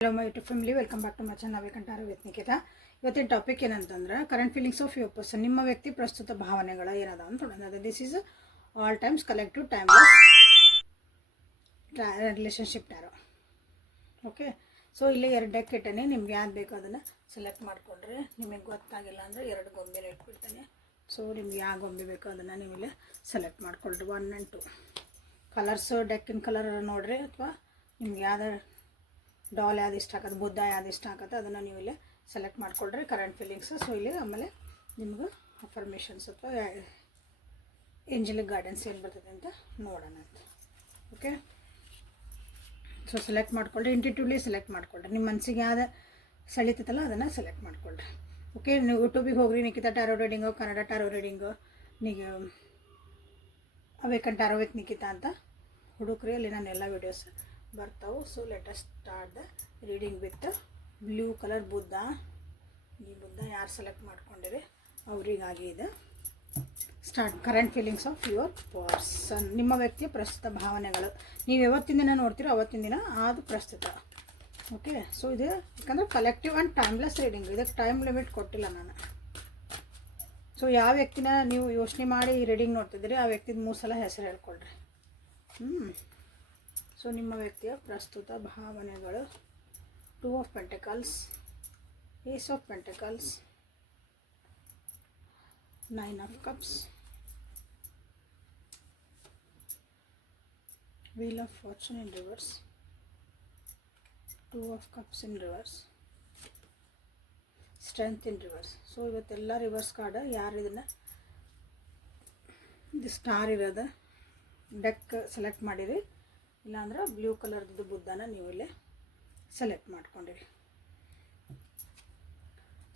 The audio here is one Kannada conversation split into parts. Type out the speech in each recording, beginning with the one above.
Hello my YouTube family, welcome back to my channel Navikantara with Nikita. ಇವತ್ತಿನ ಟಾಪಿಕ್ ಏನಂತಂದ್ರೆ current feelings of your person, ನಿಮ್ಮ ವ್ಯಕ್ತಿ ಪ್ರಸ್ತುತ ಭಾವನೆಗಳು ಏನದ ಅಂತ ನೋಡೋಣ. This is all times collective timeless relationship tarot. Okay, so ಇಲ್ಲಿ ಎರಡು ಡೆಕ್ ಇಟ್ಟೇನೆ, ನಿಮ್ಗೆ ಯಾವ್ದು ಬೇಕೋ ಅದನ್ನು ಸೆಲೆಕ್ಟ್ ಮಾಡಿಕೊಂಡ್ರೆ, ನಿಮಗೆ ಗೊತ್ತಾಗಿಲ್ಲ ಅಂದರೆ ಎರಡು ಗೊಂಬೆ ಇಟ್ಬಿಡ್ತೇನೆ. ಸೊ ನಿಮ್ಗೆ ಯಾವ ಗೊಂಬೆ ಬೇಕೋ ಅದನ್ನು ನೀವು ಇಲ್ಲಿ ಸೆಲೆಕ್ಟ್ ಮಾಡ್ಕೊಳ್ರಿ. 1 and 2 ಕಲರ್ಸ್, ಡೆಕ್ಕಿನ ಕಲರ್ ನೋಡ್ರಿ, ಅಥವಾ ನಿಮ್ಗೆ ಯಾವ್ದು ಡಾಲ್ ಯಾವ್ದು ಇಷ್ಟ ಆಗತ್ತೆ, ಬುದ್ಧ ಯಾವ್ದು ಇಷ್ಟ ಆಗತ್ತೆ ಅದನ್ನು ನೀವು ಇಲ್ಲಿ ಸೆಲೆಕ್ಟ್ ಮಾಡ್ಕೊಳ್ರಿ. Current feelings. ಸೊ ಇಲ್ಲಿ ಆಮೇಲೆ ನಿಮ್ಗೆ ಅಫರ್ಮೇಷನ್ಸ್ ಅಥವಾ ಏಂಜಲಿಕ್ ಗೈಡೆನ್ಸ್ ಏನು ಬರ್ತದೆ ಅಂತ ನೋಡೋಣ ಅಂತ. ಓಕೆ, ಸೊ ಸೆಲೆಕ್ಟ್ ಮಾಡ್ಕೊಳ್ರಿ, ಇಂಟಿಟ್ಯೂವ್ಲಿ ಸೆಲೆಕ್ಟ್ ಮಾಡ್ಕೊಳ್ರಿ. ನಿಮ್ಮ ಮನಸ್ಸಿಗೆ ಯಾವ್ದು ಸೆಳಿತೈತಲ್ಲ ಅದನ್ನು ಸೆಲೆಕ್ಟ್ ಮಾಡ್ಕೊಳ್ರಿ. ಓಕೆ, ನೀವು ಯೂಟ್ಯೂಬಿಗೆ ಹೋಗ್ರಿ, Nikhita tarot reading, Kannada tarot reading, ನೀವು ಅವೇಕನ್ ಟ್ಯಾರೋ ವಿತ್ ನಿಖಿತಾ ಅಂತ ಹುಡುಕ್ರಿ, ಅಲ್ಲಿ ನಾನು ಎಲ್ಲ ವೀಡಿಯೋಸ್ ಬರ್ತಾವೆ. So let us start the reading with blue colour Buddha. ಈ ಬುದ್ಧ ಯಾರು ಸೆಲೆಕ್ಟ್ ಮಾಡ್ಕೊಂಡಿರಿ ಅವರಿಗಾಗಿ ಇದೆ. Start. Current feelings of your person, ನಿಮ್ಮ ವ್ಯಕ್ತಿಯ ಪ್ರಸ್ತುತ ಭಾವನೆಗಳು. ನೀವು ಯಾವತ್ತಿನ ದಿನ ನೋಡ್ತೀರೋ ಅವತ್ತಿನ ದಿನ ಅದು ಪ್ರಸ್ತುತ. ಓಕೆ, ಸೊ ಇದು ಯಾಕಂದರೆ ಕಲೆಕ್ಟಿವ್ ಆ್ಯಂಡ್ ಟೈಮ್ಲೆಸ್ ರೀಡಿಂಗ್, ಇದಕ್ಕೆ ಟೈಮ್ ಲಿಮಿಟ್ ಕೊಟ್ಟಿಲ್ಲ ನಾನು. ಸೊ ಯಾವ ವ್ಯಕ್ತಿನ ನೀವು ಯೋಚನೆ ಮಾಡಿ ಈ ರೀಡಿಂಗ್ ನೋಡ್ತಿದ್ದೀರಿ ಆ ವ್ಯಕ್ತಿದ 3 ಸಲ ಹೆಸರು ಹೇಳ್ಕೊಳ್ರಿ. ಸೊ ನಿಮ್ಮ ವ್ಯಕ್ತಿಯ ಪ್ರಸ್ತುತ ಭಾವನೆಗಳು. 2 of Pentacles, Ace of Pentacles, 9 of Cups, Wheel of Fortune in reverse, 2 of Cups in reverse, Strength in reverse. So ಇವತ್ತೆಲ್ಲ ರಿವರ್ಸ್ ಕಾರ್ಡ್. ಯಾರು ಇದನ್ನು ಇದು ಸ್ಟಾರ್ ಇರೋದು ಡೆಕ್ ಸೆಲೆಕ್ಟ್ ಮಾಡಿರಿ, ಇಲ್ಲಾಂದ್ರೆ ಬ್ಲೂ ಕಲರ್ದು ಬುದ್ಧನ ನೀವು ಇಲ್ಲಿ ಸೆಲೆಕ್ಟ್ ಮಾಡ್ಕೊಂಡಿರಿ.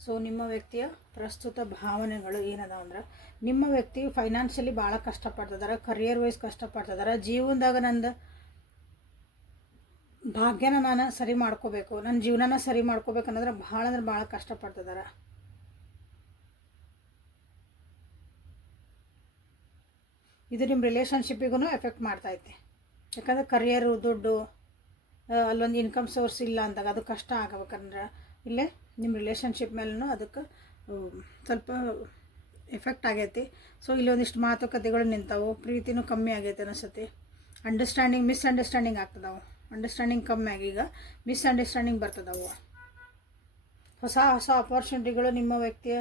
ಸೊ ನಿಮ್ಮ ವ್ಯಕ್ತಿಯ ಪ್ರಸ್ತುತ ಭಾವನೆಗಳು ಏನದ ಅಂದ್ರೆ, ನಿಮ್ಮ ವ್ಯಕ್ತಿ ಫೈನಾನ್ಷಿಯಲಿ ಭಾಳ ಕಷ್ಟಪಡ್ತಿದ್ದಾರೆ, ಕರಿಯರ್ ವೈಸ್ ಕಷ್ಟಪಡ್ತಿದ್ದಾರೆ, ಜೀವನದಾಗ ನಂದು ಭಾಗ್ಯನ ನಾನು ಸರಿ ಮಾಡ್ಕೋಬೇಕು, ನನ್ನ ಜೀವನನ ಸರಿ ಮಾಡ್ಕೋಬೇಕನ್ನೋದ್ರೆ ಭಾಳ ಅಂದ್ರೆ ಭಾಳ ಕಷ್ಟಪಡ್ತಿದ್ದಾರೆ. ಇದು ನಿಮ್ಮ ರಿಲೇಷನ್ಶಿಪ್ಪಿಗೂ ಎಫೆಕ್ಟ್ ಮಾಡ್ತೈತೆ. ಯಾಕಂದರೆ ಕರಿಯರು, ದುಡ್ಡು, ಅಲ್ಲೊಂದು ಇನ್ಕಮ್ ಸೋರ್ಸ್ ಇಲ್ಲ ಅಂದಾಗ ಅದು ಕಷ್ಟ ಆಗಬೇಕಂದ್ರೆ ಇಲ್ಲೇ ನಿಮ್ಮ ರಿಲೇಷನ್ಶಿಪ್ ಮೇಲೂ ಅದಕ್ಕೆ ಸ್ವಲ್ಪ ಎಫೆಕ್ಟ್ ಆಗೈತಿ. ಸೊ ಇಲ್ಲೊಂದಿಷ್ಟು ಮಾತುಕತೆಗಳು ನಿಂತಾವು, ಪ್ರೀತಿನೂ ಕಮ್ಮಿ ಆಗೈತೆ ಅನಿಸುತ್ತೆ. ಮಿಸ್ಅಂಡರ್ಸ್ಟ್ಯಾಂಡಿಂಗ್ ಆಗ್ತದವು. ಅಂಡರ್ಸ್ಟ್ಯಾಂಡಿಂಗ್ ಕಮ್ಮಿ ಆಗಿ ಈಗ ಮಿಸ್ಅಂಡರ್ಸ್ಟ್ಯಾಂಡಿಂಗ್ ಬರ್ತದವು. ಹೊಸ ಅಪಾರ್ಚುನಿಟಿಗಳು ನಿಮ್ಮ ವ್ಯಕ್ತಿಯ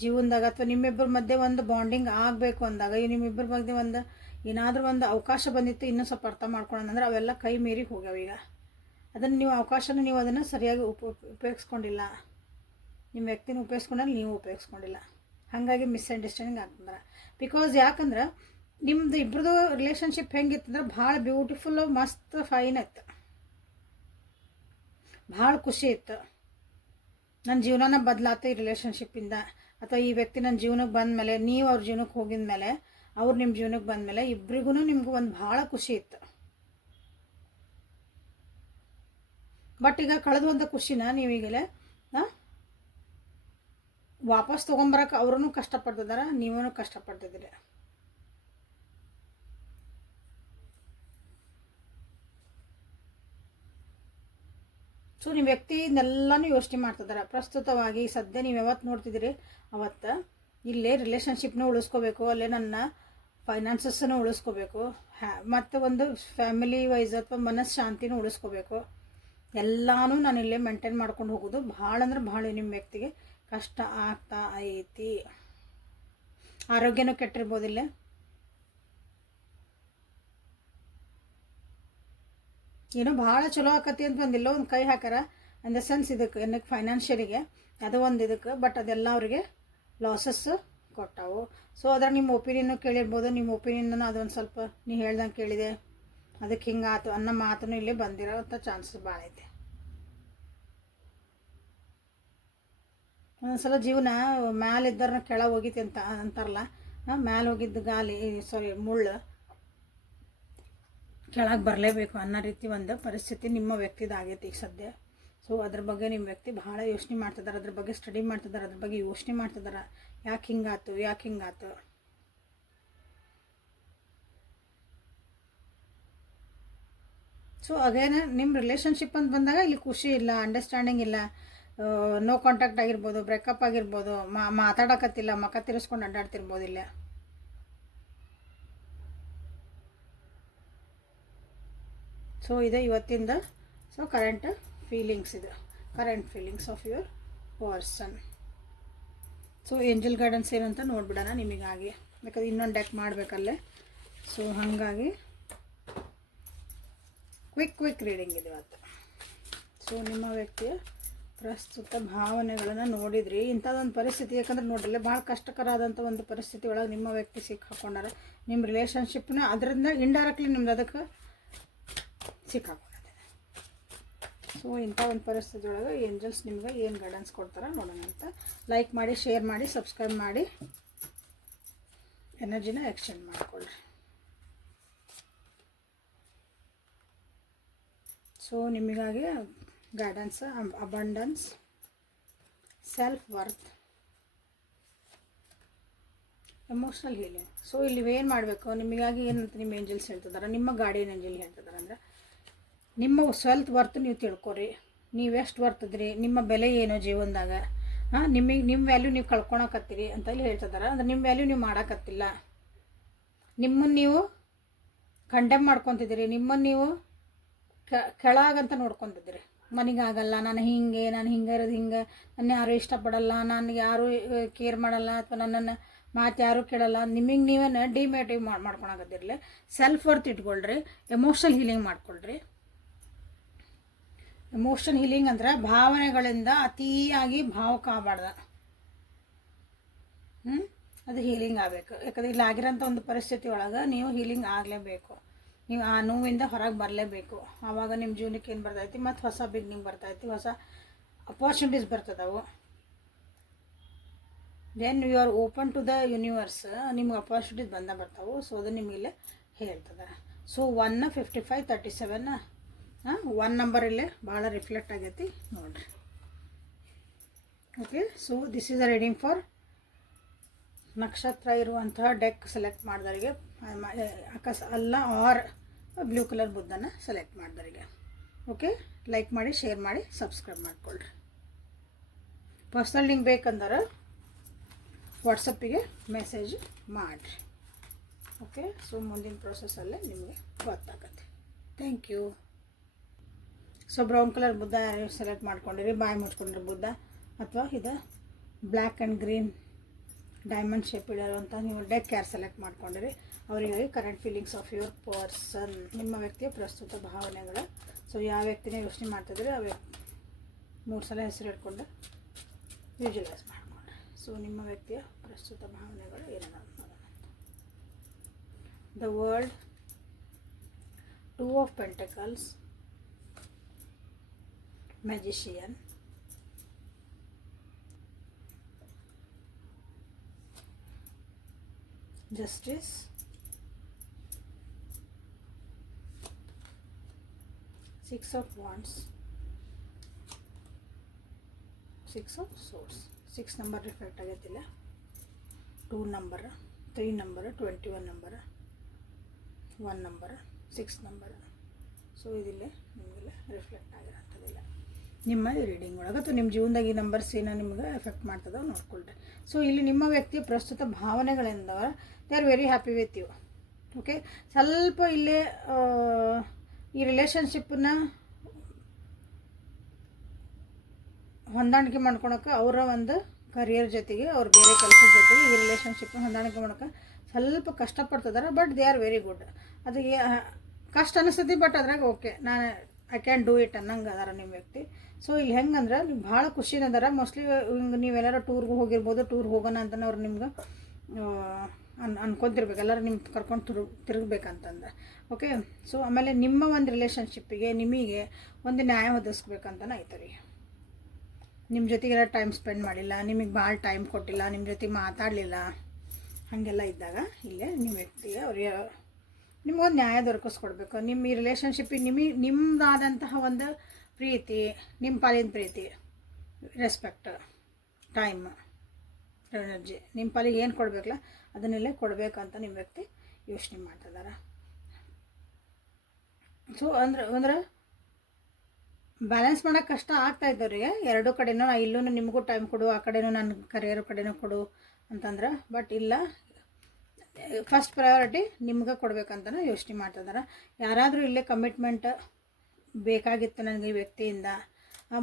ಜೀವನದಾಗ ಅಥವಾ ನಿಮ್ಮಿಬ್ಬರ ಮಧ್ಯೆ ಒಂದು ಬಾಂಡಿಂಗ್ ಆಗಬೇಕು ಅಂದಾಗ, ಈ ನಿಮ್ಮಿಬ್ಬರ ಮಧ್ಯೆ ಒಂದು ಏನಾದರೂ ಒಂದು ಅವಕಾಶ ಬಂದಿತ್ತು ಇನ್ನೂ ಸ್ವಲ್ಪ ಅರ್ಥ ಮಾಡ್ಕೊಳ್ಳೋಣ ಅವೆಲ್ಲ ಕೈ ಮೀರಿ ಹೋಗ್ಯಾವ. ಈಗ ಅದನ್ನು ನೀವು ಅವಕಾಶನ ನೀವು ಅದನ್ನು ಸರಿಯಾಗಿ ಉಪಯೋಗಿಸ್ಕೊಂಡಿಲ್ಲ, ನಿಮ್ಮ ವ್ಯಕ್ತಿನ ಉಪಯೋಗಿಸ್ಕೊಂಡಲ್ಲಿ ನೀವು ಉಪಯೋಗಿಸ್ಕೊಂಡಿಲ್ಲ, ಹಾಗಾಗಿ ಮಿಸ್ಅಂಡರ್ಸ್ಟ್ಯಾಂಡಿಂಗ್ ಆಗ್ತಂದ್ರೆ. ಬಿಕಾಸ್ ಯಾಕಂದ್ರೆ ನಿಮ್ಮದು ಇಬ್ಬರದು ರಿಲೇಷನ್ಶಿಪ್ ಹೆಂಗಿತ್ತಂದ್ರೆ ಭಾಳ ಬ್ಯೂಟಿಫುಲ್ಲು, ಮಸ್ತ್ ಫೈನ್ ಇತ್ತು, ಭಾಳ ಖುಷಿ ಇತ್ತು. ನನ್ನ ಜೀವನನ ಬದಲಾತು ಈ ರಿಲೇಷನ್ಶಿಪ್ಪಿಂದ, ಅಥವಾ ಈ ವ್ಯಕ್ತಿ ನನ್ನ ಜೀವನಕ್ಕೆ ಬಂದಮೇಲೆ, ನೀವು ಅವ್ರ ಜೀವನಕ್ಕೆ ಹೋಗಿದ ಮೇಲೆ, ಅವ್ರು ನಿಮ್ಮ ಜೀವನಕ್ಕೆ ಬಂದಮೇಲೆ ಇಬ್ಬರಿಗೂ ನಿಮ್ಗೆ ಒಂದು ಭಾಳ ಖುಷಿ ಇತ್ತು. ಬಟ್ ಈಗ ಕಳೆದುವಂಥ ಖುಷಿನ ನೀವೀಗಲೇ ವಾಪಸ್ ತೊಗೊಂಬರಕ್ಕೆ ಅವ್ರೂ ಕಷ್ಟಪಡ್ತಿದ್ದಾರೆ, ನೀವೂ ಕಷ್ಟಪಡ್ತಿದ್ದೀರಿ. ಸೊ ನಿಮ್ಮ ವ್ಯಕ್ತಿ ಇದೆಲ್ಲನೂ ಯೋಚನೆ ಮಾಡ್ತಿದ್ದಾರೆ ಪ್ರಸ್ತುತವಾಗಿ. ಸದ್ಯ ನೀವು ಯಾವತ್ತು ನೋಡ್ತಿದ್ದೀರಿ ಅವತ್ತು ಇಲ್ಲೇ ರಿಲೇಷನ್ಶಿಪ್ನ ಉಳಿಸ್ಕೋಬೇಕು, ಅಲ್ಲೇ ನನ್ನ ಫೈನಾನ್ಸಸ್ಸನ್ನು ಉಳಿಸ್ಕೋಬೇಕು, ಮತ್ತು ಒಂದು ಫ್ಯಾಮಿಲಿ ವೈಸ್ ಅಥವಾ ಮನಸ್ಶಾಂತಿನೂ ಉಳಿಸ್ಕೋಬೇಕು. ಎಲ್ಲನೂ ನಾನು ಇಲ್ಲೇ ಮೇಂಟೈನ್ ಮಾಡ್ಕೊಂಡು ಹೋಗೋದು ಭಾಳ ಅಂದ್ರೆ ಭಾಳ ನಿಮ್ಮ ವ್ಯಕ್ತಿಗೆ ಕಷ್ಟ ಆಗ್ತಾ ಐತಿ. ಆರೋಗ್ಯನೂ ಕೆಟ್ಟಿರ್ಬೋದಿಲ್ಲ. ಏನೋ ಭಾಳ ಚಲೋ ಆಕತಿ ಅಂತ ಒಂದಿಲ್ಲ ಒಂದು ಕೈ ಹಾಕಾರ ಇನ್ ದ ಸೆನ್ಸ್ ಇದಕ್ಕೆ ಏನಕ್ಕೆ ಫೈನಾನ್ಷಿಯಲಿಗೆ ಅದು ಒಂದು ಇದಕ್ಕೆ, ಬಟ್ ಅದೆಲ್ಲ ಅವರಿಗೆ ಲಾಸಸ್ ಕೊಟ್ಟವು. ಸೊ ಅದ್ರ ನಿಮ್ಮ ಒಪಿನಿಯನ್ನು ಕೇಳಿರ್ಬೋದು. ನಿಮ್ಮ ಒಪಿನಿಯನ್ನ ಅದೊಂದು ಸ್ವಲ್ಪ ನೀವು ಹೇಳ್ದಂಗೆ ಕೇಳಿದೆ, ಅದಕ್ಕೆ ಹಿಂಗಾತು ಅನ್ನೋ ಮಾತನ್ನು ಇಲ್ಲಿ ಬಂದಿರೋಂಥ ಚಾನ್ಸಸ್ ಭಾಳ ಐತೆ. ಒಂದೊಂದ್ಸಲ ಜೀವನ ಮ್ಯಾಲಿದ್ದರನ್ನ ಕೆಳಗೆ ಹೋಗಿತಿ ಅಂತ ಅಂತಾರಲ್ಲ, ಮ್ಯಾಲೆ ಹೋಗಿದ್ದು ಮುಳ್ಳು ಕೆಳಗೆ ಬರಲೇಬೇಕು ಅನ್ನೋ ರೀತಿ ಒಂದು ಪರಿಸ್ಥಿತಿ ನಿಮ್ಮ ವ್ಯಕ್ತಿದಾಗೈತಿ ಈಗ ಸದ್ಯ. ಸೊ ಅದ್ರ ಬಗ್ಗೆ ನಿಮ್ಮ ವ್ಯಕ್ತಿ ಭಾಳ ಯೋಚನೆ ಮಾಡ್ತಿದ್ದಾರೆ, ಅದ್ರ ಬಗ್ಗೆ ಸ್ಟಡಿ ಮಾಡ್ತಿದ್ದಾರೆ, ಅದ್ರ ಬಗ್ಗೆ ಯೋಚನೆ ಮಾಡ್ತಿದ್ದಾರೆ. ಯಾಕೆ ಹಿಂಗಾತು. ಸೊ ಅಗೇನ್ ನಿಮ್ಮ ರಿಲೇಷನ್ಶಿಪ್ ಅಂತ ಬಂದಾಗ ಇಲ್ಲಿ ಖುಷಿ ಇಲ್ಲ, ಅಂಡರ್ಸ್ಟ್ಯಾಂಡಿಂಗ್ ಇಲ್ಲ, ನೋ ಕಾಂಟ್ಯಾಕ್ಟ್ ಆಗಿರ್ಬೋದು, ಬ್ರೇಕಪ್ ಆಗಿರ್ಬೋದು, ಮಾತಾಡಕತ್ತಿಲ್ಲ, ಮಕ ತಿರ್ಸ್ಕೊಂಡು ಅಡ್ಡಾಡ್ತಿರ್ಬೋದು ಇಲ್ಲ. ಸೊ ಇದೆ ಇವತ್ತಿಂದ. ಸೊ ಕರೆಂಟ್ ಫೀಲಿಂಗ್ಸ್ ಇದು, current feelings of your person. So angel guidance ಏನು ಅಂತ ನೋಡ್ಬಿಡೋಣ ನಿಮಗಾಗಿ, ಯಾಕಂದ್ರೆ ಇನ್ನೊಂದು ಡೆಕ್ ಮಾಡಬೇಕಲ್ಲೇ. ಸೊ ಹಾಗಾಗಿ ಕ್ವಿಕ್ ರೀಡಿಂಗ್ ಇದೆ ಇವತ್ತು. ಸೊ ನಿಮ್ಮ ವ್ಯಕ್ತಿಯ ಪ್ರಸ್ತುತ ಭಾವನೆಗಳನ್ನು ನೋಡಿದ್ರಿ. ಇಂಥದ್ದೊಂದು ಪರಿಸ್ಥಿತಿ, ಯಾಕಂದ್ರೆ ನೋಡ್ರಲ್ಲ ಭಾಳ ಕಷ್ಟಕರವಾದಂಥ ಒಂದು ಪರಿಸ್ಥಿತಿ ಒಳಗೆ ನಿಮ್ಮ ವ್ಯಕ್ತಿ ಸಿಕ್ಕಾಕೊಂಡಾರ. ನಿಮ್ಮ ರಿಲೇಷನ್ಶಿಪ್ನ ಅದರಿಂದ ಇಂಡೈರೆಕ್ಟ್ಲಿ ನಿಮ್ದು ಅದಕ್ಕೆ ಸಿಕ್ಕಾಕೊಂಡಿದೆ. ಸೊ ಇಂಥ ಒಂದು ಪರಿಸ್ಥಿತಿ ಒಳಗೆ ಏಂಜಲ್ಸ್ ನಿಮ್ಗೆ ಏನು ಗೈಡೆನ್ಸ್ ಕೊಡ್ತಾರೆ ನೋಡೋಣ ಅಂತ. ಲೈಕ್ ಮಾಡಿ, ಶೇರ್ ಮಾಡಿ, ಸಬ್ಸ್ಕ್ರೈಬ್ ಮಾಡಿ, ಎನರ್ಜಿನ ಎಕ್ಸ್ಚೇಂಜ್ ಮಾಡಿಕೊಳ್ಳ್ರಿ. ಸೊ ನಿಮಗಾಗಿ guidance, abundance, self worth, emotional healing. So ಇಲ್ಲಿ ಏನು ಮಾಡಬೇಕು, ನಿಮಗಾಗಿ ಏನಂತ ನಿಮ್ಮ ಏಂಜಲ್ಸ್ ಹೇಳ್ತಿದ್ದಾರೆ, ನಿಮ್ಮ ಗಾರ್ಡಿಯನ್ ಏಂಜಲ್ ಹೇಳ್ತಿದ್ದಾರೆ ಅಂದರೆ ನಿಮ್ಮ ಸೆಲ್ಫ್ ವರ್ತ್ ನೀವು ತಿಳ್ಕೊರಿ. ನೀವು ಎಷ್ಟು ವರ್ತಿದ್ರಿ, ನಿಮ್ಮ ಬೆಲೆ ಏನು ಜೀವನದಾಗ, ನಿಮ್ಮ ವ್ಯಾಲ್ಯೂ ನೀವು ಕಳ್ಕೊಳಕತ್ತೀರಿ ಅಂತ ಇಲ್ಲಿ ಹೇಳ್ತಿದ್ದಾರೆ. ಅಂದ್ರೆ ನಿಮ್ಮ ವ್ಯಾಲ್ಯೂ ನೀವು ಮಾಡೋಕತ್ತಿಲ್ಲ, ನಿಮ್ಮನ್ನು ನೀವು ಕಂಡೆಮ್ ಮಾಡ್ಕೊತಿದ್ದೀರಿ, ನಿಮ್ಮನ್ನು ನೀವು ಕೆಳಗಂತ ನೋಡ್ಕೊತಿದ್ದೀರಿ. ನನಗಾಗಲ್ಲ, ನಾನು ಹಿಂಗೆ ಇರೋದು ಹಿಂಗೆ, ನನ್ನ ಯಾರೂ ಇಷ್ಟಪಡಲ್ಲ, ನನಗೆ ಯಾರೂ ಕೇರ್ ಮಾಡಲ್ಲ, ಅಥವಾ ನನ್ನನ್ನು ಮಾತು ಯಾರೂ ಕೇಳಲ್ಲ, ನಿಮಗೆ ನೀವೇ ಡಿಮೇಟಿವ್ ಮಾಡ್ಕೊಳಕತ್ತಿರಲಿ. ಸೆಲ್ಫ್ ವರ್ತ್ ಇಟ್ಕೊಳ್ರಿ, ಎಮೋಷನಲ್ ಹೀಲಿಂಗ್ ಮಾಡ್ಕೊಳ್ರಿ. ಎಮೋಷನ್ ಹೀಲಿಂಗ್ ಅಂದ್ರೆ ಭಾವನೆಗಳಿಂದ ಅತಿಯಾಗಿ ಭಾವಕ ಆಗಬಾರ್ದ, ಅದು ಹೀಲಿಂಗ್ ಆಗಬೇಕು. ಯಾಕಂದರೆ ಇಲ್ಲಿ ಆಗಿರೋಂಥ ಒಂದು ಪರಿಸ್ಥಿತಿ ಒಳಗೆ ನೀವು ಹೀಲಿಂಗ್ ಆಗಲೇಬೇಕು. ನೀವು ಆ ನೋವಿಂದ ಹೊರಗೆ ಬರಲೇಬೇಕು. ಆವಾಗ ನಿಮ್ಮ ಜೀವನಕ್ಕೆ ಏನು ಬರ್ತೈತಿ, ಮತ್ತು ಹೊಸ ಬಿಗ್ನಿಂಗ್ ಬರ್ತೈತಿ, ಹೊಸ ಅಪಾರ್ಚುನಿಟೀಸ್ ಬರ್ತದವು. Then you are open to the universe, ನಿಮ್ಗೆ ಅಪಾರ್ಚುನಿಟೀಸ್ ಬರ್ತಾವೆ. ಸೊ ಅದು ನಿಮಗಿಲ್ಲೇ ಹೇಳ್ತದೆ. ಸೊ 1 55 37 1 ನಂಬರ್ ಇಲ್ಲೇ ಭಾಳ ರಿಫ್ಲೆಕ್ಟ್ ಆಗೈತಿ ನೋಡಿರಿ. Okay, so this is a reading for ನಕ್ಷತ್ರ ಇರುವಂತಹ ಡೆಕ್ ಸೆಲೆಕ್ಟ್ ಮಾಡಿದವರಿಗೆ, ಅಲ್ಲ ಆರ್ ಬ್ಲೂ ಕಲರ್ ಬುದ್ಧನ ಸೆಲೆಕ್ಟ್ ಮಾಡಿದವರಿಗೆ. ಓಕೆ, ಲೈಕ್ ಮಾಡಿ, ಶೇರ್ ಮಾಡಿ, ಸಬ್ಸ್ಕ್ರೈಬ್ ಮಾಡಿಕೊಳ್ಳ್ರಿ. ಪರ್ಸ್ನಲ್ ಲಿಂಕ್ ಬೇಕಂದ್ರೆ ವಾಟ್ಸಪ್ಪಿಗೆ ಮೆಸೇಜ್ ಮಾಡಿರಿ. ಓಕೆ, ಸೊ ಮುಂದಿನ ಪ್ರೊಸೆಸ್ಸಲ್ಲೇ ನಿಮಗೆ ಗೊತ್ತಾಗತ್ತೆ. Thank you. So brown colour Buddha ಯಾರು ಸೆಲೆಕ್ಟ್ ಮಾಡ್ಕೊಂಡಿರಿ, ಬಾಯಿ ಮುಚ್ಕೊಂಡಿರಿ ಬುದ್ಧ, ಅಥವಾ ಇದು black and green diamond shape ಇರೋಂಥ ನೀವು ಡೆಕ್ ಯಾರು ಸೆಲೆಕ್ಟ್ ಮಾಡ್ಕೊಂಡಿರಿ ಅವರಿಗೆ current feelings of your person, ನಿಮ್ಮ ವ್ಯಕ್ತಿಯ ಪ್ರಸ್ತುತ ಭಾವನೆಗಳು. ಸೊ ಯಾವ ವ್ಯಕ್ತಿನೇ ಯೋಚನೆ ಮಾಡ್ತಿದ್ರೆ ಆ ವ್ಯಕ್ತಿ 3 ಸಲ ಹೆಸರು ಇಟ್ಕೊಂಡು ವಿಜುವಲೈಸ್ ಮಾಡ್ಕೊಂಡ್ರೆ. ಸೊ ನಿಮ್ಮ ವ್ಯಕ್ತಿಯ ಪ್ರಸ್ತುತ ಭಾವನೆಗಳು ಏನೇನು ನೋಡೋಣ. The world, 2 of pentacles, magician, justice, 6 of wands, 6 of swords. 6 number reflect ಆಗೈತಿಲ್ಲ, 2 number, 3 number, 21 number, 1 number, 6 number. So ಇದಿಲ್ಲೇ ನಿಮಗೆಲ್ಲ ರಿಫ್ಲೆಕ್ಟ್ ಆಗಿರೋಂಥದ್ದಿಲ್ಲ ನಿಮ್ಮ ರೀಡಿಂಗ್ ಒಳಗೆ, ಅಥವಾ ನಿಮ್ಮ ಜೀವನದಾಗ ಈ ನಂಬರ್ಸ್ ಏನೋ ನಿಮ್ಗೆ ಎಫೆಕ್ಟ್ ಮಾಡ್ತದೋ ನೋಡ್ಕೊಳ್ರಿ. ಸೊ ಇಲ್ಲಿ ನಿಮ್ಮ ವ್ಯಕ್ತಿಯ ಪ್ರಸ್ತುತ ಭಾವನೆಗಳಿಂದ they are very happy with you. Okay, ಸ್ವಲ್ಪ ಇಲ್ಲೇ ಈ ರಿಲೇಷನ್ಶಿಪ್ಪನ್ನ ಹೊಂದಾಣಿಕೆ ಮಾಡ್ಕೊಳಕ್ಕೆ, ಅವರ ಒಂದು ಕರಿಯರ್ ಜೊತೆಗೆ, ಅವ್ರ ಬೇರೆ ಕೆಲಸದ ಜೊತೆಗೆ ಈ ರಿಲೇಷನ್ಶಿಪ್ನ ಹೊಂದಾಣಿಕೆ ಮಾಡೋಕೆ ಸ್ವಲ್ಪ ಕಷ್ಟಪಡ್ತಿದ್ದಾರೆ. But they are very good. ಅದು ಕಷ್ಟ ಅನಿಸ್ತೈತಿ, ಬಟ್ ಅದ್ರಾಗ ಓಕೆ, ನಾನು ಐ ಕ್ಯಾನ್ ಡೂ ಇಟ್ ಅನ್ನಂಗೆ ಅದಾರ ನಿಮ್ಮ ವ್ಯಕ್ತಿ. ಸೊ ಇಲ್ಲಿ ಹೆಂಗಂದ್ರೆ ನೀವು ಭಾಳ ಖುಷಿನ ಅದಾರ. ಮೋಸ್ಟ್ಲಿ ಹಿಂಗೆ ನೀವೆಲ್ಲರೂ ಟೂರ್ಗೆ ಹೋಗಿರ್ಬೋದು, ಟೂರ್ ಹೋಗೋಣ ಅಂತಲೇ ಅವ್ರು ನಿಮ್ಗೆ ಅನ್ಕೊತಿರ್ಬೇಕು, ಎಲ್ಲರೂ ನಿಮ್ಗೆ ಕರ್ಕೊಂಡು ತಿರುಗಬೇಕಂತಂದ್ರೆ. ಓಕೆ, ಸೊ ಆಮೇಲೆ ನಿಮ್ಮ ಒಂದು ರಿಲೇಷನ್ಶಿಪ್ಪಿಗೆ ನಿಮಗೆ ಒಂದು ನ್ಯಾಯ ಒದಗಿಸ್ಬೇಕಂತನೇ ಐತರಿ. ನಿಮ್ಮ ಜೊತೆಗೆಲ್ಲ ಟೈಮ್ ಸ್ಪೆಂಡ್ ಮಾಡಿಲ್ಲ, ನಿಮಗೆ ಭಾಳ ಟೈಮ್ ಕೊಟ್ಟಿಲ್ಲ, ನಿಮ್ಮ ಜೊತೆ ಮಾತಾಡಲಿಲ್ಲ, ಹಾಗೆಲ್ಲ ಇದ್ದಾಗ ಇಲ್ಲೇ ನಿಮ್ಮ ವ್ಯಕ್ತಿಗೆ ಅವ್ರಿಗೆ ನಿಮಗೊಂದು ನ್ಯಾಯ ದೊರಕಿಸ್ಕೊಡ್ಬೇಕು. ನಿಮ್ಮ ಈ ರಿಲೇಷನ್ಶಿಪ್ಪಿಗೆ ನಿಮ್ಮದಾದಂತಹ ಒಂದು ಪ್ರೀತಿ, ನಿಮ್ಮ ಪಾಲಿನ ಪ್ರೀತಿ, ರೆಸ್ಪೆಕ್ಟ್, ಟೈಮ್, ಎನರ್ಜಿ, ನಿಮ್ಮ ಪಾಲಿಗೆ ಏನು ಕೊಡಬೇಕಲ್ಲ ಅದನ್ನೆಲ್ಲೇ ಕೊಡಬೇಕಂತ ನಿಮ್ಮ ವ್ಯಕ್ತಿ ಯೋಚನೆ ಮಾಡ್ತಿದ್ದಾರೆ. ಸೊ ಅಂದ್ರೆ ಬ್ಯಾಲೆನ್ಸ್ ಮಾಡೋಕ್ಕೆ ಕಷ್ಟ ಆಗ್ತಾ ಇದ್ದವ್ರಿಗೆ ಎರಡೂ ಕಡೆನೂ ಇಲ್ಲೂ ನಿಮಗೂ ಟೈಮ್ ಕೊಡು, ಆ ಕಡೆನೂ ನನ್ನ ಕರಿಯರ್ ಕಡೆನೂ ಕೊಡು ಅಂತಂದ್ರೆ, ಬಟ್ ಇಲ್ಲ, ಫಸ್ಟ್ ಪ್ರಯಾರಿಟಿ ನಿಮ್ಗೆ ಕೊಡ್ಬೇಕಂತಲೂ ಯೋಚನೆ ಮಾಡ್ತಿದ್ದಾರೆ. ಯಾರಾದರೂ ಇಲ್ಲೇ ಕಮಿಟ್ಮೆಂಟ್ ಬೇಕಾಗಿತ್ತು ನನಗೆ ಈ ವ್ಯಕ್ತಿಯಿಂದ,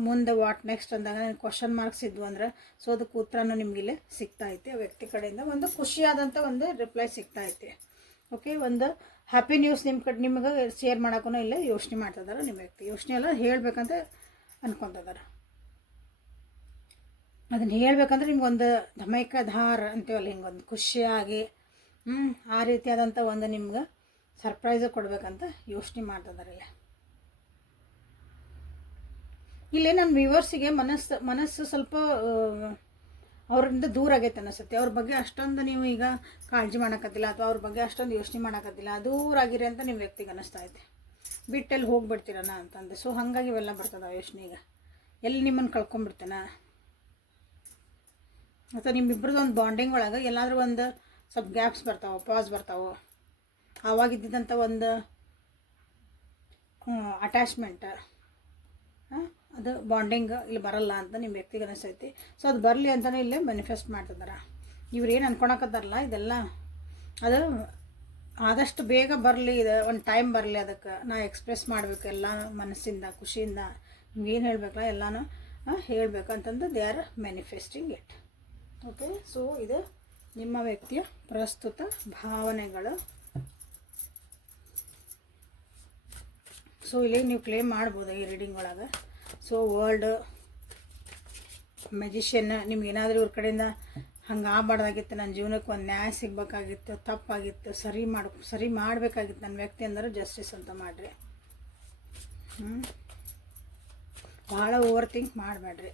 ಮುಂದೆ ವಾಟ್ ನೆಕ್ಸ್ಟ್ ಅಂದಾಗ ನನಗೆ ಕ್ವಶನ್ ಮಾರ್ಕ್ಸ್ ಇದ್ವು ಅಂದ್ರೆ, ಸೊ ಅದಕ್ಕೆ ಉತ್ತರನೂ ನಿಮಗಿಲ್ಲೇ ಸಿಗ್ತಾಯಿದೆ. ಆ ವ್ಯಕ್ತಿ ಕಡೆಯಿಂದ ಒಂದು ಖುಷಿಯಾದಂಥ ಒಂದು ರಿಪ್ಲೈ ಸಿಗ್ತಾಯಿದೆ. ಓಕೆ, ಒಂದು ಹ್ಯಾಪಿ ನ್ಯೂಸ್ ನಿಮಗೆ ಶೇರ್ ಮಾಡೋಕ್ಕೂ ಇಲ್ಲೇ ಯೋಚನೆ ಮಾಡ್ತಿದ್ದಾರೆ. ನಿಮ್ಮ ವ್ಯಕ್ತಿ ಯೋಚನೆ ಎಲ್ಲ ಹೇಳಬೇಕಂತ ಅನ್ಕೊತಿದ್ದಾರೆ. ಅದನ್ನು ಹೇಳಬೇಕಂದ್ರೆ ನಿಮ್ಗೊಂದು ಧಮೈಕ ಧಾರ್ ಅಂತೀವಲ್ಲ, ಹಿಂಗೊಂದು ಖುಷಿಯಾಗಿ ಆ ರೀತಿಯಾದಂಥ ಒಂದು ನಿಮ್ಗೆ ಸರ್ಪ್ರೈಸ್ ಕೊಡಬೇಕಂತ ಯೋಚನೆ ಮಾಡ್ತಿದ್ದಾರೆ. ಇಲ್ಲೇ ನನ್ನ ವ್ಯೂವರ್ಸಿಗೆ ಮನಸ್ಸು ಸ್ವಲ್ಪ ಅವರಿಂದ ದೂರ ಆಗೈತೆ ಅನಿಸುತ್ತೆ. ಅವ್ರ ಬಗ್ಗೆ ಅಷ್ಟೊಂದು ನೀವು ಈಗ ಕಾಳಜಿ ಮಾಡೋಕ್ಕತ್ತಿಲ್ಲ, ಅಥವಾ ಅವ್ರ ಬಗ್ಗೆ ಅಷ್ಟೊಂದು ಯೋಚನೆ ಮಾಡೋಕ್ಕತ್ತಿಲ್ಲ, ದೂರ ಆಗಿರಿ ಅಂತ ನಿಮ್ಮ ವ್ಯಕ್ತಿಗೆ ಅನ್ನಿಸ್ತಾ ಐತೆ. ಬಿಟ್ಟೆಲ್ಲಿ ಹೋಗ್ಬಿಡ್ತೀರಣ್ಣ ಅಂತಂದು. ಸೊ ಹಾಗಾಗಿ ಇವೆಲ್ಲ ಬರ್ತದೆ ಯೋಚನೆ. ಈಗ ಎಲ್ಲಿ ನಿಮ್ಮನ್ನು ಕಳ್ಕೊಂಬಿಡ್ತೇನ, ಅಥವಾ ನಿಮ್ಮಿಬ್ಬರದ್ದು ಒಂದು ಬಾಂಡಿಂಗ್ ಒಳಗೆ ಎಲ್ಲಾದರೂ ಒಂದು ಸ್ವಲ್ಪ ಗ್ಯಾಪ್ಸ್ ಬರ್ತಾವೆ, ಪಾಸ್ ಬರ್ತಾವೆ. ಆವಾಗಿದ್ದಂಥ ಒಂದು ಅಟ್ಯಾಚ್ಮೆಂಟ್, ಅದು ಬಾಂಡಿಂಗ್ ಇಲ್ಲಿ ಬರಲ್ಲ ಅಂತ ನಿಮ್ಮ ವ್ಯಕ್ತಿಗೆ ಅನಿಸ್ತೈತಿ. ಸೊ ಅದು ಬರಲಿ ಅಂತಲೇ ಇಲ್ಲೇ ಮ್ಯಾನಿಫೆಸ್ಟ್ ಮಾಡ್ತಿದ್ದಾರೆ. ಇವ್ರು ಏನು ಅನ್ಕೊಳಕತ್ತಾರಲ್ಲ ಇದೆಲ್ಲ, ಅದು ಆದಷ್ಟು ಬೇಗ ಬರಲಿ, ಇದು ಒಂದು ಟೈಮ್ ಬರಲಿ, ಅದಕ್ಕೆ ನಾ ಎಕ್ಸ್ಪ್ರೆಸ್ ಮಾಡಬೇಕು ಎಲ್ಲ ಮನಸ್ಸಿಂದ, ಖುಷಿಯಿಂದ. ನಿಮ್ಗೆ ಏನು ಹೇಳಬೇಕಲ್ಲ ಎಲ್ಲನೂ ಹೇಳಬೇಕು ಅಂತಂದು they are manifesting it. Okay, so ಇದು ನಿಮ್ಮ ವ್ಯಕ್ತಿಯ ಪ್ರಸ್ತುತ ಭಾವನೆಗಳು. ಸೊ ಇಲ್ಲಿ ನೀವು ಕ್ಲೇಮ್ ಮಾಡ್ಬೋದು ಈ ರೀಡಿಂಗ್ ಒಳಗೆ. ಸೊ ವರ್ಲ್ಡ್ ಮ್ಯಾಜಿಷಿಯನ್, ನಿಮ್ಗೇನಾದರೂ ಇವ್ರ ಕಡೆಯಿಂದ ಹಂಗೆ ಆಗಬಾರ್ದಾಗಿತ್ತು, ನನ್ನ ಜೀವನಕ್ಕೆ ಒಂದು ನ್ಯಾಯ ಸಿಗಬೇಕಾಗಿತ್ತು, ತಪ್ಪಾಗಿತ್ತು, ಸರಿ ಮಾಡಬೇಕಾಗಿತ್ತು ನನ್ನ ವ್ಯಕ್ತಿ ಅಂದ್ರೆ ಜಸ್ಟಿಸ್ ಅಂತ ಮಾಡಿರಿ. ಭಾಳ ಓವರ್ ಥಿಂಕ್ ಮಾಡಬೇಡ್ರಿ.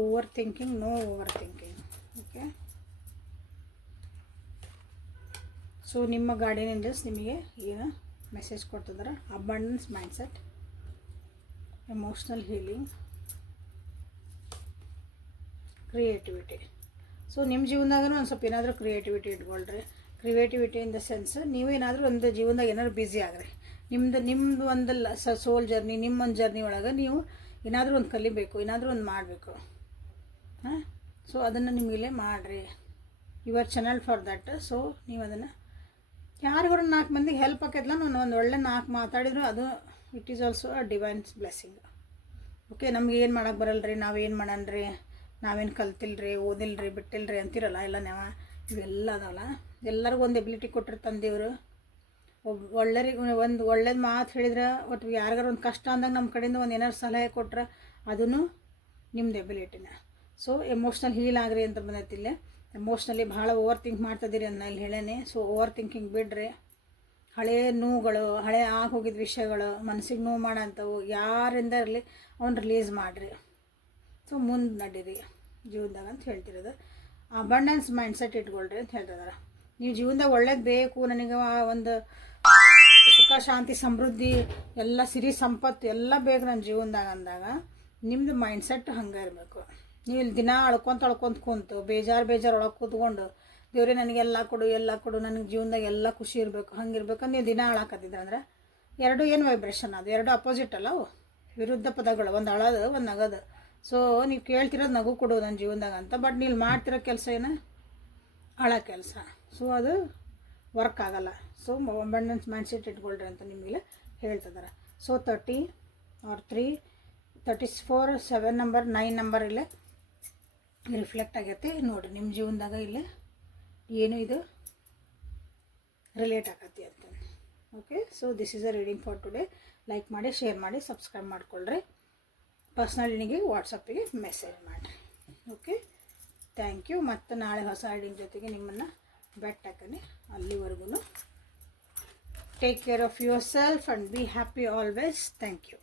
Over thinking, no over thinking. Okay, so ನಿಮ್ಮ ಗಾರ್ಡಿಯನ್ ಏಂಜಲ್ಸ್ ನಿಮಗೆ ಏನು ಮೆಸೇಜ್ ಕೊಡ್ತಿದ್ದಾರೆ? Abundance mindset, emotional healing, creativity. So ನಿಮ್ಮ ಜೀವನದಾಗೂ ಒಂದು ಸ್ವಲ್ಪ ಏನಾದರೂ ಕ್ರಿಯೇಟಿವಿಟಿ ಇಟ್ಕೊಳ್ರಿ. ಕ್ರಿಯೇಟಿವಿಟಿ ಇನ್ ದ ಸೆನ್ಸ್, ನೀವೇನಾದರೂ ಒಂದು ಜೀವನದಾಗ ಏನಾದ್ರು ಬ್ಯುಸಿ ಆಗ್ರಿ. ನಿಮ್ಮದು ಒಂದು ಸೋಲ್ ಜರ್ನಿ, ನಿಮ್ಮೊಂದು ಜರ್ನಿ ಒಳಗೆ ನೀವು ಏನಾದರೂ ಒಂದು ಕಲಿಬೇಕು, ಏನಾದರೂ ಒಂದು ಮಾಡಬೇಕು. ಸೊ ಅದನ್ನು ನಿಮಗಿಲ್ಲೇ ಮಾಡಿರಿ. You are channel for that. So ನೀವು ಅದನ್ನು ಯಾರಿಗೂ 4 ಮಂದಿಗೆ ಹೆಲ್ಪ್ ಆಕೈತಲ್ಲ, ನಾನು ಒಂದು ಒಳ್ಳೆ 4 ಮಾತಾಡಿದ್ರು ಅದು it is also a divines blessing. Okay, ನಮ್ಗೆ ಏನು ಮಾಡೋಕ್ಕೆ ಬರಲ್ರಿ, ನಾವೇನು ಮಾಡೋಣ್ರಿ, ನಾವೇನು ಕಲ್ತಿಲ್ರಿ, ಓದಿಲ್ರಿ, ಬಿಟ್ಟಿಲ್ರಿ ಅಂತಿರಲ್ಲ ಎಲ್ಲ ನಾವು. ಇವೆಲ್ಲ ಅದಲ್ಲ, ಎಲ್ಲರಿಗೂ ಒಂದು ಎಬಿಲಿಟಿ ಕೊಟ್ಟಿರ್ತಾನೆ ದೇವರು. ಒಳ್ಳೆಯರಿಗೆ ಒಂದು ಒಳ್ಳೇದು ಮಾತು ಹೇಳಿದ್ರೆ, ಒಟ್ಟು ಯಾರಿಗಾರು ಒಂದು ಕಷ್ಟ ಅಂದಾಗ ನಮ್ಮ ಕಡೆಯಿಂದ ಒಂದು ಏನಾರು ಸಲಹೆ ಕೊಟ್ರೆ ಅದೂ ನಿಮ್ಮದು ಎಬಿಲಿಟಿನ. ಸೊ ಎಮೋಷ್ನಲ್ ಹೀಲ್ ಆಗ್ರಿ ಅಂತ ಬಂದೈತಿಲ್ಲ. ಎಮೋಷ್ನಲಿ ಭಾಳ ಓವರ್ ಥಿಂಕ್ ಮಾಡ್ತಿದ್ದೀರಿ ಅಂತ ಇಲ್ಲಿ ಹೇಳೇನೆ. ಸೊ ಓವರ್ ಥಿಂಕಿಂಗ್ ಬಿಡ್ರಿ. ಹಳೆಯ ನೋವುಗಳು, ಹಳೆ ಆಗೋಗಿದ್ದ ವಿಷಯಗಳು, ಮನಸ್ಸಿಗೆ ನೋವು ಮಾಡೋಂಥವು ಯಾರಿಂದ ಇರಲಿ ಅವ್ನು ರಿಲೀಸ್ ಮಾಡಿರಿ. ಸೊ ಮುಂದೆ ನಡೀರಿ ಜೀವನದಾಗ ಅಂತ ಹೇಳ್ತಿರೋದು. ಅಬಂಡೆನ್ಸ್ ಮೈಂಡ್ಸೆಟ್ ಇಟ್ಕೊಳ್ರಿ ಅಂತ ಹೇಳ್ತಿದ್ದಾರೆ. ನೀವು ಜೀವನದಾಗ ಒಳ್ಳೇದು ಬೇಕು, ನನಗೆ ಒಂದು ಸುಖ ಶಾಂತಿ ಸಮೃದ್ಧಿ ಎಲ್ಲ ಸಿರಿ ಸಂಪತ್ತು ಎಲ್ಲ ಬೇಕು ನನ್ನ ಜೀವನದಾಗ ಅಂದಾಗ ನಿಮ್ಮದು ಮೈಂಡ್ಸೆಟ್ ಹಂಗೆ ಇರಬೇಕು. ನೀವು ಇಲ್ಲಿ ದಿನ ಅಳ್ಕೊಂತ ಕುಂತು ಬೇಜಾರು ಒಳಗೆ ಕೂತ್ಕೊಂಡು ದೇವ್ರೆ ನನಗೆಲ್ಲ ಕೊಡು, ನನಗೆ ಜೀವನದಾಗ ಎಲ್ಲ ಖುಷಿ ಇರಬೇಕು, ಹಂಗೆ ಇರ್ಬೇಕು ನೀವು ದಿನ ಅಳಾಕತ್ತಿದ್ರೆ ಅಂದ್ರೆ ಎರಡು ಏನು ವೈಬ್ರೇಷನ್, ಅದು ಎರಡು ಅಪೋಸಿಟ್ ಅಲ್ಲ, ಅವು ವಿರುದ್ಧ ಪದಗಳು. ಒಂದು ಅಳೋದು, ಒಂದು ನಗೋದು. ಸೊ ನೀವು ಕೇಳ್ತಿರೋದು ನಗು ಕೊಡು ನನ್ನ ಜೀವನದಾಗ ಅಂತ, ಬಟ್ ನೀವು ಮಾಡ್ತಿರೋ ಕೆಲಸ ಏನು ಅಳ ಕೆಲಸ. ಸೊ ಅದು ವರ್ಕ್ ಆಗಲ್ಲ. ಸೊ ಅಬಂಡೆನ್ಸ್ ಮೈಂಡ್ಸೆಟ್ ಇಟ್ಕೊಳ್ರಿ ಅಂತ ನಿಮಗೆ ಹೇಳ್ತಿದ್ದಾರೆ. ಸೊ 30 or 3, 34, 7 ನಂಬರ್, 9 ನಂಬರ್ ಇಲ್ಲೇ ರಿಫ್ಲೆಕ್ಟ್ ಆಗೈತಿ ನೋಡಿರಿ. ನಿಮ್ಮ ಜೀವನದಾಗ ಇಲ್ಲೇ ಏನು ಇದು ರಿಲೇಟ್ ಆಗತ್ತೆ ಅಂತ. Okay, so this is a reading for today. Like ಮಾಡಿ, ಶೇರ್ ಮಾಡಿ, ಸಬ್ಸ್ಕ್ರೈಬ್ ಮಾಡಿಕೊಳ್ಳ್ರಿ. ಪರ್ಸ್ನಲಿನಿಗೆ ವಾಟ್ಸಪ್ಪಿಗೆ ಮೆಸೇಜ್ ಮಾಡಿರಿ. Okay, thank you. ಮತ್ತು ನಾಳೆ ಹೊಸ ರೀಡಿಂಗ್ ಜೊತೆಗೆ ನಿಮ್ಮನ್ನು ಬೆಟ್ಟಾಕನೆ. ಅಲ್ಲಿವರೆಗೂ take care of yourself and be happy always. Thank you.